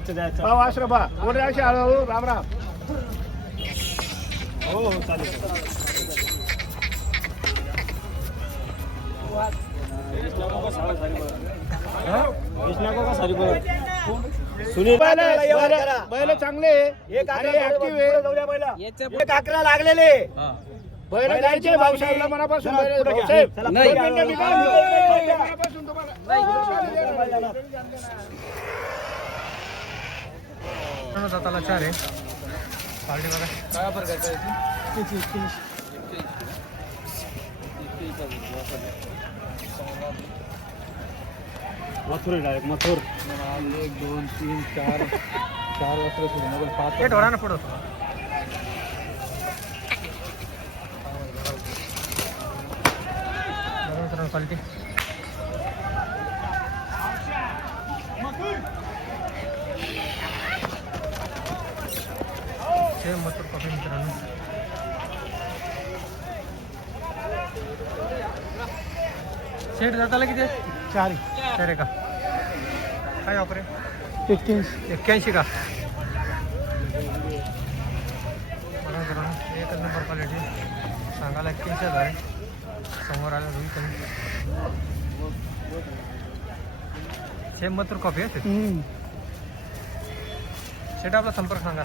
साईडचं द्यायचं भाऊ आश्रफा पुढे असे हळूहळू राम राम. हो हो चालेल. सुनील बैल बैल चांगले एक अकरा लागलेले. बैल जायचे भाऊसाहेबला मनापासून मनापासून तुम्हाला जाताला चार आहे. पार्टी बघा. मथुर डायरेक्ट मथुर एक दोन तीन चार चार वाजता पाच एक ढोरा ना पुढं मित्रांनो क्वालिटी सेम मथुर कॉफी मित्रांनो. सेट जाताला किती? आहे? चार. चार आहे का? काय ऑफर आहे? एक्क्याऐंशी. एक्क्याऐंशी का? बघा मित्रांनो एकच नंबर क्वालिटी सांगायला एक्क्याऐंशी हजार आहे. समोर आलं रुई कमी. सेम मथुर कॉफी आहे शेट आपला संपर्क सांगा.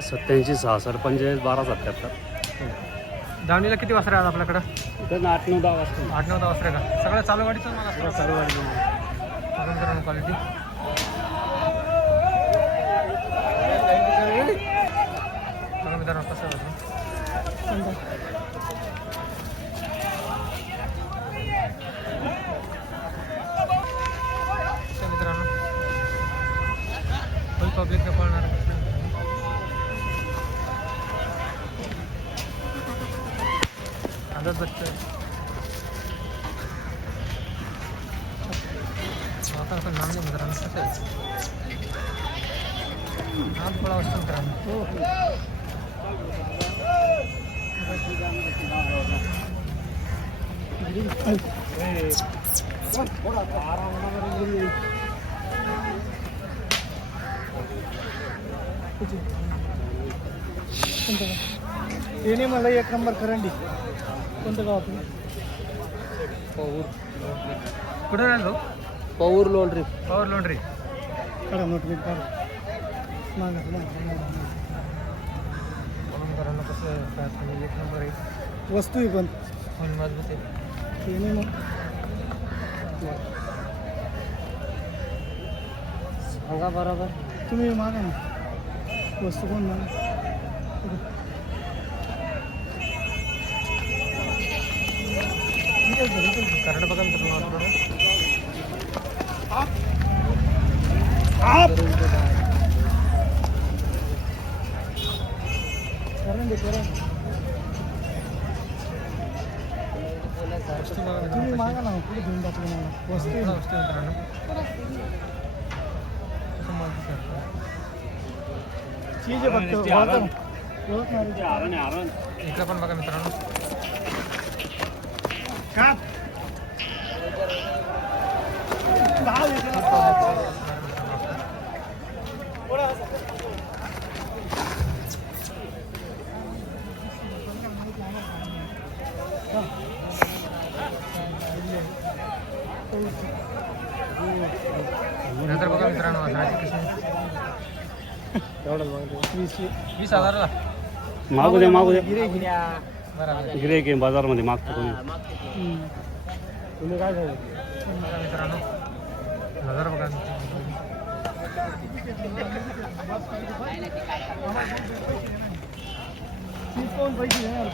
सत्याऐंशी सहासष्ट पंचेचाळीस बारा सत्याहत्तर दावणीला किती वाजता आहे आज आपल्याकडं? इथं आठ नऊ दहा वाजता. आठ नऊ दहा वाजता का? सगळ्या चालू गाडीचं मला सगळं सर्व गाडी क्वालिटी बघा मित्रांनो कसं वाटलं तर मित्रांनो फुल पब्लिकने पळणार आदत बच्चे आता पण नाम नाही मित्रांनो कसं आहे नाम पळा असतो मित्रांनो त्याने मला एक नंबर करंडी. कोणतं गाव आपलं? कुठे राहिलो? पौर लॉन्ड्री पॉवर लॉन्ड्री काढा नोट बिट काढा. मागा करायला कसं काय म्हणजे एक नंबर आहे. वस्तू आहे पण. फोन मजबूत आहे. त्याने मग. सांगा बरोबर. तुम्ही मागा ना. वस्तू कोण मागा? कारण बघा मित्रांनो आपल्याला करंडी करंडी वस्तू बघा तुम्ही मित्रांनो मागा ना पुढे घेऊन टाकलं मला वस्तू आहे वस्तू ना. वस्तू मित्रांनो कसं मजबूत आहे चीज आहे फक्त ते आराम. ओळख- ओळख मारायची. आरण आहे, आरण. इथलं पण बघा मित्रांनो काप. दहा लिटर. नंतर बघा मित्रांनो वासराची कशी वीस वीस. वीस हजारला मागू दे मागू दे बरोबर गिरे की बाजारमध्ये मागतो. तुम्ही. काय सांगितलं बघा मित्रांनो हजार बघा तीस पाऊन पैसे घेणार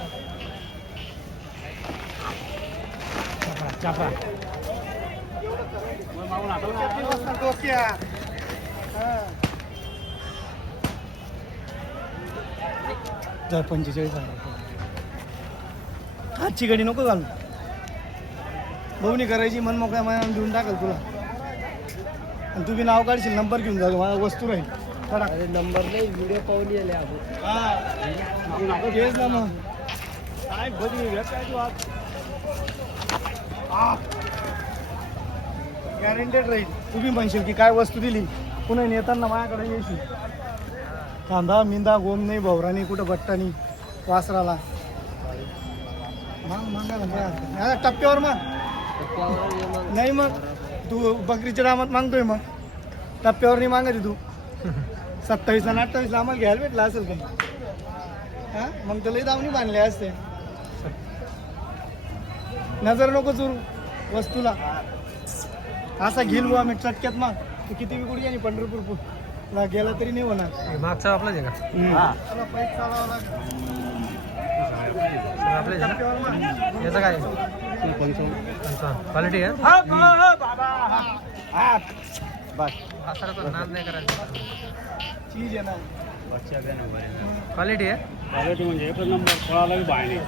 चापा जा पंचेचाळीस हजार आजची गाडी नको घालू. बघणी करायची मन मोकळ्या मनानं देऊन टाकल तुला. आणि तू बी नाव काढशील नंबर घेऊन जा माझ्या वस्तू राहील. नंबर नाही व्हिडिओ पाहून आपण घेस ना मग. काय बघ काय तू आज? गॅरंटेड राहील. तू बी म्हणशील की काय वस्तू दिली पुन्हा नेताना माझ्याकडे येशील. कांदा मिंदा गोम नाही भवरानी कुठं बट्टा नाही वासराला. मग नाही. टप्प्यावर मग. टप्प्यावर मग. नाही मग तू बकरीच्या दामात मागतोय मग. टप्प्यावर नाही मागत तू. सत्तावीस आणि अठ्ठावीसला आम्हाला घ्यायला भेटला असेल का? हा? मग लई दावणी बांधले असते. नजर नको चुरू वस्तूला. असा घेईल बुवा मी चटक्यात मग. तू किती बी कुठे आणि पंढरपूर ला गेला तरी नाही होणार. हे मागचं आपलंच आहे का? त्याला लागेल. आपलंच आहे. ना? याचं काय क्वालिटी आहे? असं नाद नाही करायचं. चीज आहे ना. क्वालिटी आहे? क्वालिटी म्हणजे एकच नंबर फळाला बी बाय नाही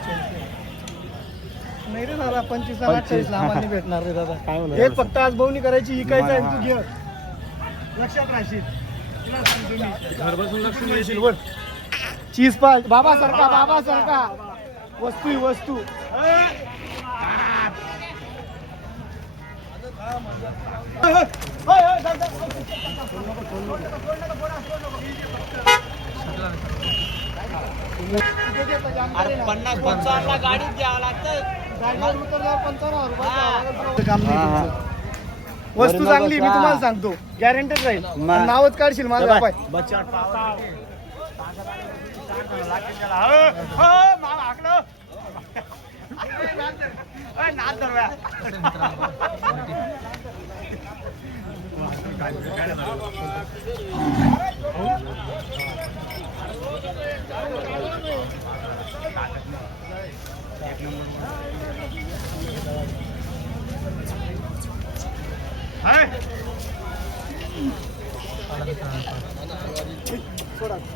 नाही रे दादा पंचवीस ला अठ्ठावीस ला आम्हाला नाही भेटणार रे दादा. काय म्हणलं एक फक्त आज बवणी करायची इकायचं आहे तू घे. लक्षात राहशील. घर बसून लक्ष तू येशील, वर. चीज पाल. बाबा सारखा बाबा सारखा वस्तू ही वस्तू. पन्नास पंचावन्नला गाडीत द्यावं लागतं वस्तू चांगली मी तुम्हाला सांगतो. गॅरंटेड राहील. नावच काढशील माझं बाय.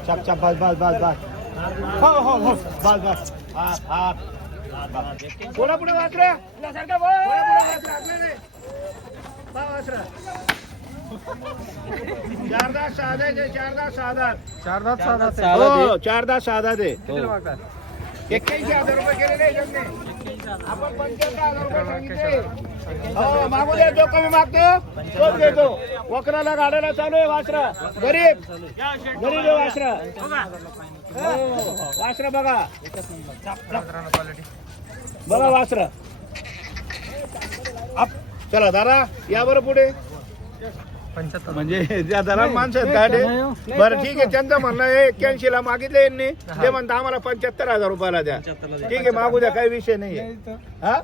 चप चप बस बस बस बस हो हो हो बस बस हात हात पुढे पुढे वाचरा चारदा साधा आहे चारदा साधा चार दात सहा दात हो चारदा साधा दे कितीला मागतात एक्क्याऐंशी हजार रुपये केले नाही जमणे आपण पंच्याहत्तर हजार रुपये सांगितले हो मागू दे जो कमी मागतो तोच घेतो वकराला गाड्याला चालू आहे वासरा. गरीब. गरीब आहे वासरा. हो, वासरा बघा. बघा वासरा. चला दादा या बरं पुढे. पंच्याहत्तर. म्हणजे माणसं आहेत गाडे बरं ठीक आहे त्यांचं म्हणणं आहे एक्क्याऐंशी ला मागितले यांनी. ते म्हणता आम्हाला पंच्याहत्तर हजार रुपयाला द्या. ठीक आहे मागू द्या काही विषय नाही हा?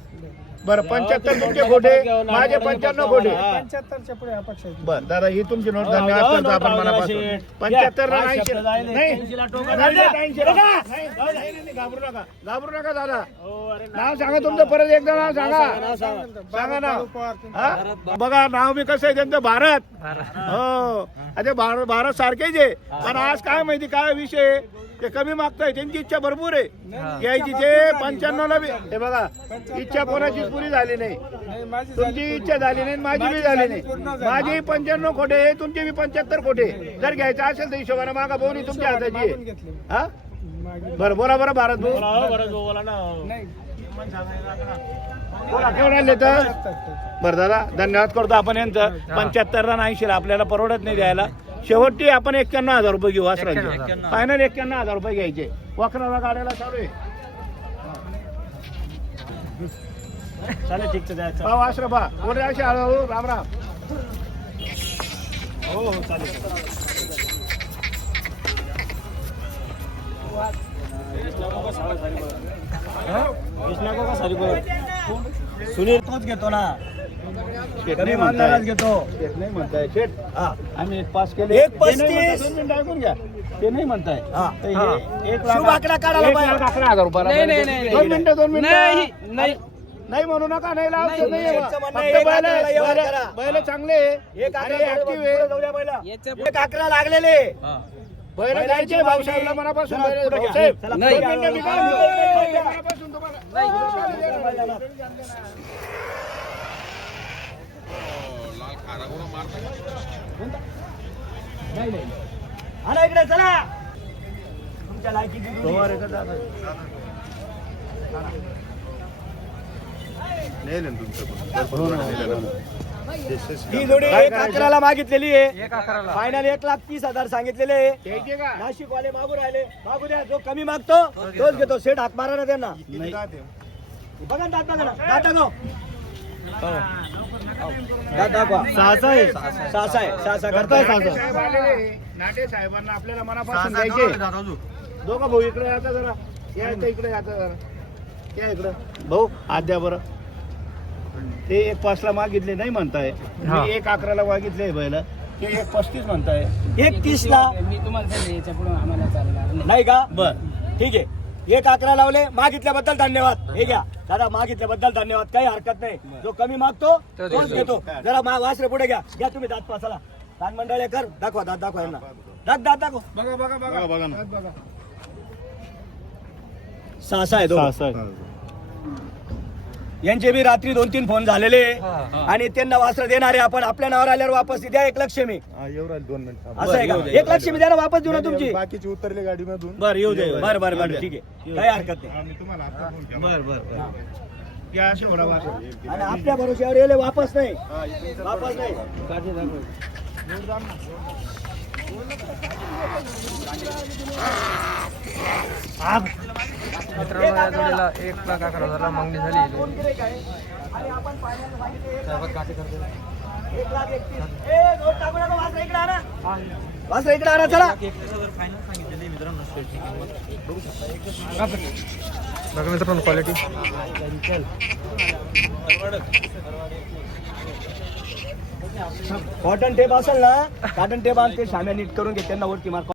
बरं पंच्याहत्तर तुमचे खोटे माझे पंच्याण्णव खोटे. पंच्याहत्तरच्या पुढे अपेक्षा बर दादा ही तुमची नोट धन्यवाद करतो आपण मनापासून. पंच्याहत्तर ऐंशी घाबरू नका. घाबरू नका दादा. नाव सांगा तुमचं परत एकदा नाव सांगा. सांगा नाव हा? बघा नाव मी कसं आहे त्यांचं भारत. हो. आता भारत भारत सारखेच आहे. पण आज काय माहिती काय विषय? ते कमी मागताय त्यांची इच्छा भरपूर आहे. यायची ते पंच्याण्णव ला हे बघा इच्छा कोणाची पुरी झाली नाही. तुमची इच्छा झाली नाही माझी बी झाली नाही. माझी पंच्याण्णव खोटे तुमची बी पंच्याहत्तर खोटे. जर घ्यायचं असेल तर हिशोबाने मागा बोनी तुमच्या हाताची आहे. हा? बरं बोला बरं भारत भाऊ. बोला केवढं आणले तर. बरं दादा धन्यवाद करतो आपण यांचं. पंच्याहत्तर ला ऐंशी ला आपल्याला परवडत नाही द्यायला. शेवटी आपण एक्क्याण्णव हजार रुपये घेऊ वासरांचे 91,000. फायनल एक्क्याण्णव हजार रुपये घ्यायचे. वखराला गाड्याला चालू आहे. चालेल ठीक द्यायचं पा वासरा पा बोले असे हळूहळू राम राम. हो हो चालेल. सुनील तोच घेतो ना. शेट नाही म्हणताय घेतो शेट नाही म्हणताय शेट आम्ही एक पास केले एक नाही पस्तीस. म्हणताय, दोन मिनिटं ऐकून घ्या ते नाही म्हणताय तर हा. हे एक लाख शुभ आकडा काढायला एक पाहिजे. लाख अकरा हजार रुपयाला नाही, पाहिजे. नाही, नाही, दोन नाही. मिनिटं दोन मिनिटं नाही नाही नाही म्हणू नका नाही लावतो नाही शेटचं म्हणणं आहे, फक्त एक बैल लाखाला व्यवहार बैल- करा. बैल चांगले आहे. एक आणि अकरा active पुढे आहे. जाऊ द्या पहिला. याच्या एक अकरा लागलेले बैल बैलांची जायचे भाऊसाहेबला मागणी. मनापासून चला, बैल- पुढे घ्या. भाऊसाहेब, चला, दोन. मिनिटं मनापासून तुम्हाला- आणा इकडे चला. तुमच्या लायकी दादा? ही जोडी एक अकराला मागितलेली आहे. फायनल एक लाख तीस हजार सांगितलेले आहे. घ्यायचे का? नाशिक वाले मागू राहिले. मागू द्या जो कमी मागतो तोच घेतो. सेट हाक मारा ना त्यांना. बघा ना, दात बघा ना. सहासा आहे. सहासा आहे. सहासा करताय. नाटे सहासा. साहेब आलेले. नाटे साहेबांना आपल्याला मनापासून द्यायचे. दोघं भाऊ इकडे आता जरा. या इथं इकडे आता जरा. या इकडं. भाऊ आद्या बरं. ते एक पाचला मागितले नाही म्हणताय. हा. मी एक अकराला मागितले बैल. ते एक पस्तीस म्हणताय. एक तीस ला मी तुम्हाला सांगितलं याच्यापुढे आम्हाला चालणार नाही. नाही का? बर. ठीक आहे. एक अकरा लावले मागितल्याबद्दल धन्यवाद. हे घ्या. दादा मागितल्याबद्दल धन्यवाद. काही हरकत नाही. जो कमी मागतो तो तोच देतो. घेतो. जरा मा- वासरे पुढे घ्या. घ्या तुम्ही दात पासाला. दात मंडळ कर. दाखवा दात दाखवा यांना. दात दात दाखव. बघा बघा बघा. बघा सहा आहे दोघं. यांचे बी रात्री दोन तीन फोन झालेले. आणि त्यांना वासर देणारे आपण आपल्या नावावर आल्यावर वापस द्या एक लक्ष्मी. दोन मिनिट असं आहे का? एक लक्ष्मी द्या ना वापस देऊ ना तुमची. बाकीची उतरली गाडीमधून. बर येऊ दे बर बर बर ठीक आहे. काही हरकत नाही. मी तुम्हाला आता फोन केला. बर बर. आणि आपल्या भरोश्यावर येले वापस नाही. वापस नाही. मित्रांनो या जोडीला एक लाख अकरा हजारला मागणी झाली आहे. एक इकडे आणा, चला बघा मित्रांनो क्वालिटी कॉटन टेप असेल ना कॉटन टेप आणि ते शाम्या नीट करून घे त्यांना वरती मार.